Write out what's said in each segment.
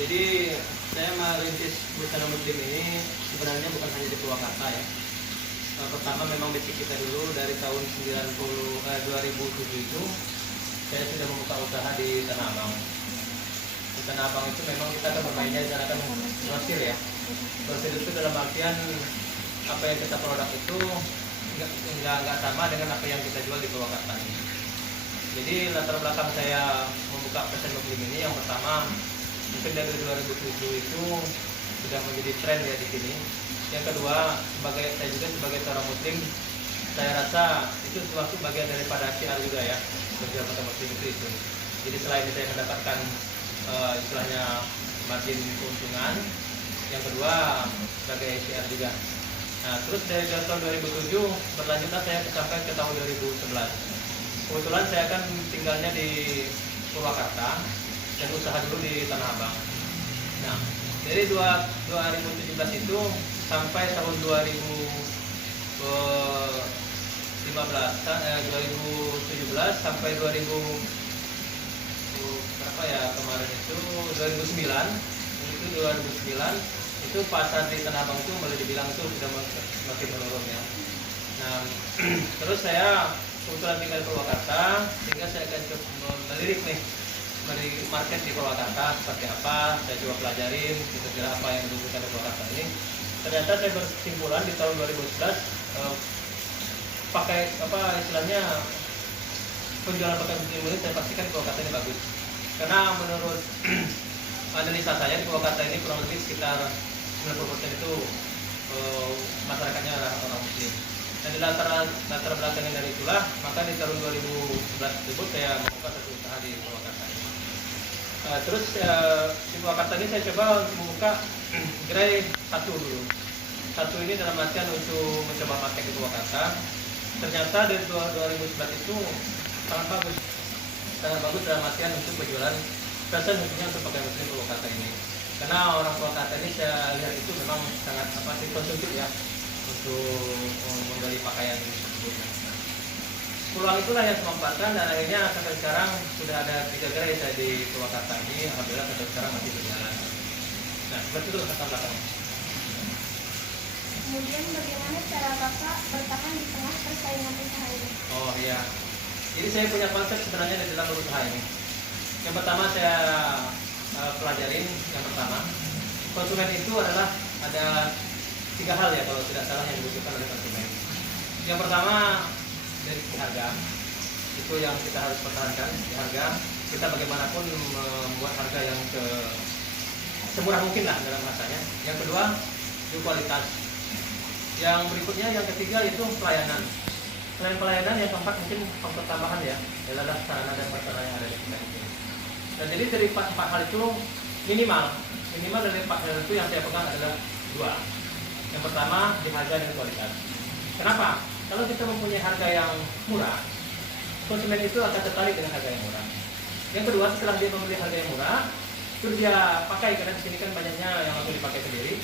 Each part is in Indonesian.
Jadi saya merintis busana muslim ini sebenarnya bukan hanya di Purwakarta ya. Pertama memang basic kita dulu dari tahun 2007 itu saya sudah membuka usaha di Tanah Abang. Di Tanah Abang itu memang kita akan bermainnya di sana kan grosir ya. Grosir itu dalam artian apa yang kita produk itu nggak sama dengan apa yang kita jual di Purwakarta ini. Jadi latar belakang saya membuka fashion muslim ini yang pertama mungkin dari 2007 itu sudah menjadi tren ya di sini. Yang kedua, saya juga sebagai seorang muslim, saya rasa itu suatu bagian daripada syiar juga ya, berjuang pada muslim itu. Jadi selain saya mendapatkan istilahnya margin keuntungan, yang kedua sebagai syiar juga. Nah, terus dari tahun 2007 berlanjutlah saya sampai ke tahun 2011. Kebetulan saya kan tinggalnya di Purwakarta dan usaha dulu di Tanah Abang. Nah, dari 2017 itu sampai tahun 2017 sampai 2000 berapa ya kemarin itu 2009 itu pasar di Tanah Abang itu boleh dibilang itu sudah makin menurun ya. Nah, terus saya kebetulan tinggal di Purwakarta sehingga saya akan coba melirik nih market di Purwakarta seperti apa, saya coba pelajarin kira-kira apa yang dibutuhkan di Purwakarta ini. Ternyata saya berkesimpulan di tahun 2011 pakai apa istilahnya penjualan pakaian muslim ini saya pastikan Purwakarta ini bagus. Karena menurut analisa saya di Purwakarta ini kurang lebih sekitar 90% itu masyarakatnya adalah orang muslim. Dan di latar belakangnya dari itulah maka di tahun 2011 tersebut saya membuka satu usaha di Purwakarta ini. Terus di Purwakarta ini saya coba membuka gerai satu dulu. Satu ini dalam artian untuk mencoba market di Purwakarta. Ternyata dari 2011 itu sangat bagus dalam artian untuk penjualan fashion khususnya untuk pakaian muslim Purwakarta ini. Karena orang Purwakarta ini saya lihat itu memang sangat konsumtif ya untuk membeli pakaian tersebut. Peluang itulah yang saya manfaatkan dan akhirnya sampai sekarang sudah ada 3 gerai saya di Purwakarta ini. Alhamdulillah sampai sekarang masih berjalan. Nah, seperti itu latar belakangnya. Kemudian bagaimana cara Bapak bertahan di tengah persaingan usaha ini? Oh iya, jadi saya punya konsep sebenarnya di dalam usaha ini. Yang pertama saya pelajarin, yang pertama konsumen itu adalah ada 3 hal ya kalau tidak salah yang dibutuhkan oleh konsumen. Yang pertama dari harga, itu yang kita harus pertahankan di harga. Kita bagaimanapun membuat harga yang semurah mungkin lah dalam rasanya. Yang kedua itu kualitas. Yang berikutnya yang ketiga itu pelayanan. Selain pelayanan yang keempat mungkin faktor tambahan ya adalah sarana dan prasarana yang ada di kita ini. Dan jadi dari 4 hal itu minimal dari 4 hal itu yang saya pegang adalah 2. Yang pertama di harga dan kualitas. Kenapa? Kalau kita mempunyai harga yang murah, konsumen itu akan tertarik dengan harga yang murah. Yang kedua, setelah dia membeli harga yang murah, terus dia pakai karena di sini kan banyaknya yang langsung dipakai sendiri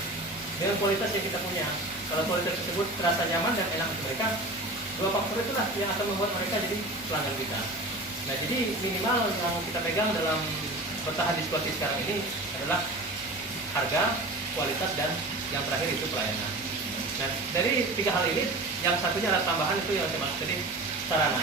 dengan kualitas yang kita punya. Kalau kualitas tersebut terasa nyaman dan enak untuk mereka, 2 faktor itulah yang akan membuat mereka jadi pelanggan kita. Nah, jadi minimal yang kita pegang dalam bertahan di situasi sekarang ini adalah harga, kualitas, dan yang terakhir itu pelayanan. Nah, dari 3 hal ini, yang satunya adalah tambahan itu yang saya maksud tadi sarana.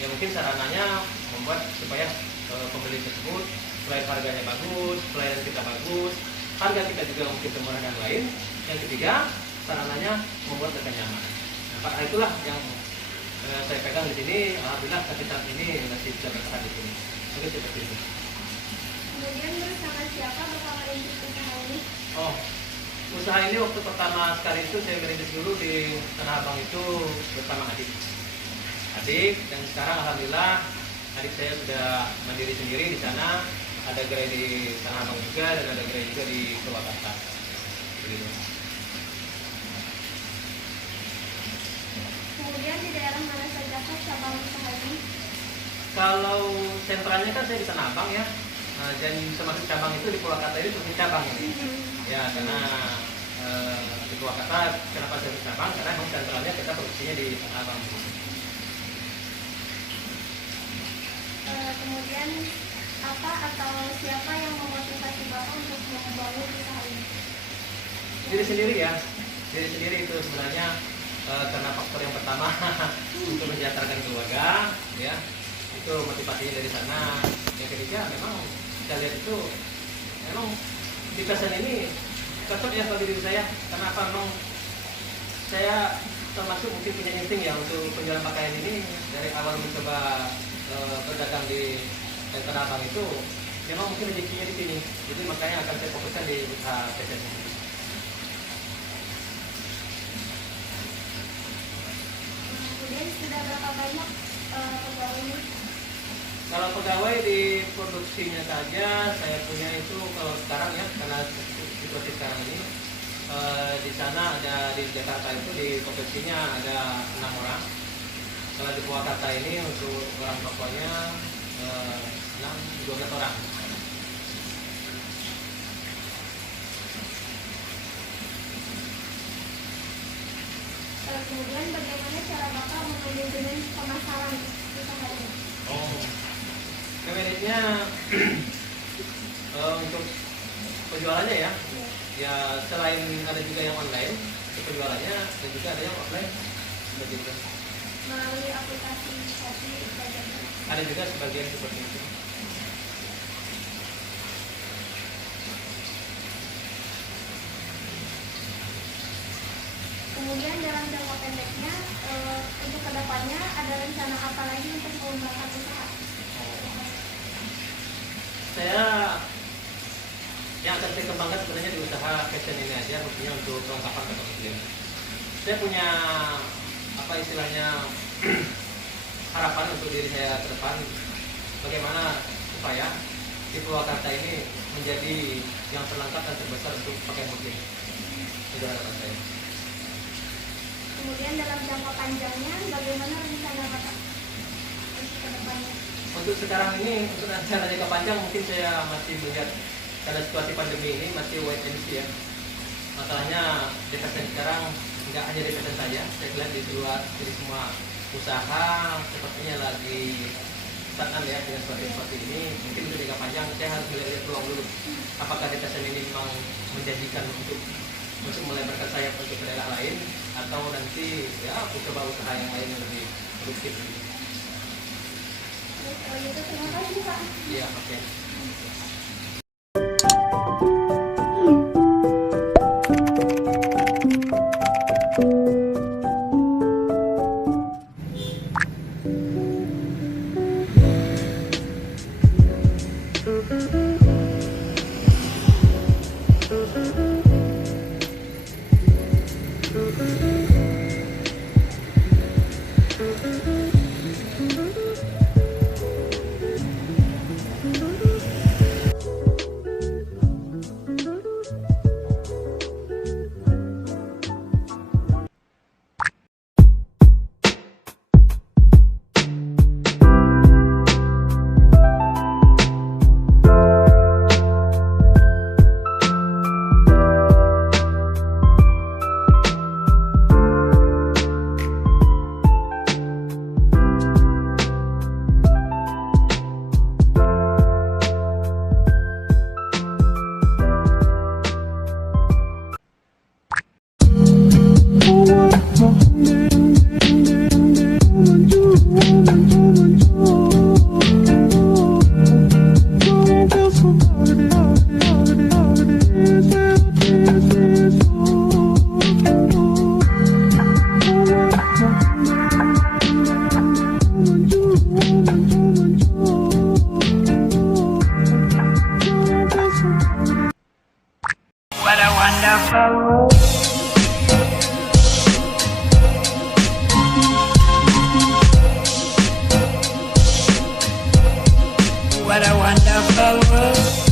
Ya mungkin sarananya membuat supaya pembeli tersebut selain harganya bagus, pelayanan kita bagus, harga kita juga mungkin semurah dan lain. Yang ketiga, sarananya membuat mereka nyaman. Nah, pada itulah yang saya pegang di sini. Alhamdulillah sampai saat ini masih bisa bertahan di sini. Mungkin seperti itu. Kemudian bersama siapa Bapak merintis usaha ini? Oh, usaha ini waktu pertama sekali itu saya merintis dulu di Tanah Abang itu bersama adik, dan sekarang alhamdulillah adik saya sudah mandiri sendiri di sana. Ada gerai di Tanah Abang juga dan ada gerai juga di Purwakarta. Begitu. Kemudian di daerah mana saja cabang usaha ini? Kalau sentralnya kan saya di Tanah Abang ya. Nah, dan termasuk cabang itu di Purwakarta ini termasuk cabang ini. Ya, karena di Purwakarta kenapa saya bercabang? Karena memang sentralnya kita produksinya di Tanah Abang. Kemudian apa atau siapa yang memotivasi Bapak untuk membangun usaha ini? Diri sendiri ya, diri sendiri itu sebenarnya karena faktor yang pertama untuk mensejahterakan keluarga, ya itu motivasinya dari sana. Yang ketiga memang kita lihat itu memang di pesan ini cocok ya kalau diri saya. Karena apa? Memang saya termasuk mungkin punya insting ya untuk penjualan pakaian ini. Dari awal mencoba berdagang di Tanah Abang itu memang mungkin rezekinya di sini. Jadi makanya akan saya fokuskan di usaha fashion ini. Kemudian sudah berapa banyak pegawainya? Kalau pegawai di produksinya saja saya punya itu kalau sekarang ya, karena situasi sekarang ini di sana ada di Jakarta itu di produksinya ada 6 orang. Kalau di Purwakarta ini untuk orang tokonya 12 orang. Kemudian bagaimana cara Bapak memanajemen pemasaran usaha ini? Oh, kemudiannya untuk penjualannya ya, ya selain ada juga yang online untuk penjualannya dan juga ada yang offline begitu. Melalui aplikasi Shopee dan Ada juga sebagian seperti itu. kemudian dalam jangka pendeknya untuk kedepannya ada rencana apa lagi untuk mengembangkan usaha? Saya yang akan saya kembangkan sebenarnya di usaha fashion ini aja, khususnya untuk kelengkapan kata muslim. Saya punya apa istilahnya harapan untuk diri saya ke depan, bagaimana supaya di Purwakarta ini menjadi yang terlengkap dan terbesar untuk pakaian muslim. Itu harapan saya. Kemudian dalam jangka panjangnya bagaimana rencana Bapak untuk kedepannya? Untuk sekarang ini, untuk rencana jangka panjang mungkin saya masih melihat karena situasi pandemi ini masih wait and see ya. Masalahnya di fashion sekarang nggak hanya di fashion saja, saya lihat di luar, jadi semua usaha sepertinya lagi stagnan ya dengan seperti ini. Mungkin untuk jangka panjang saya harus melihat peluang dulu. Apakah di fashion ini memang menjanjikan untuk melebarkan sayap untuk daerah lain, atau nanti ya aku coba usaha yang lain yang lebih produktif. Kalau gitu terima kasih Pak. Iya, oke. What a wonderful world. What a wonderful world.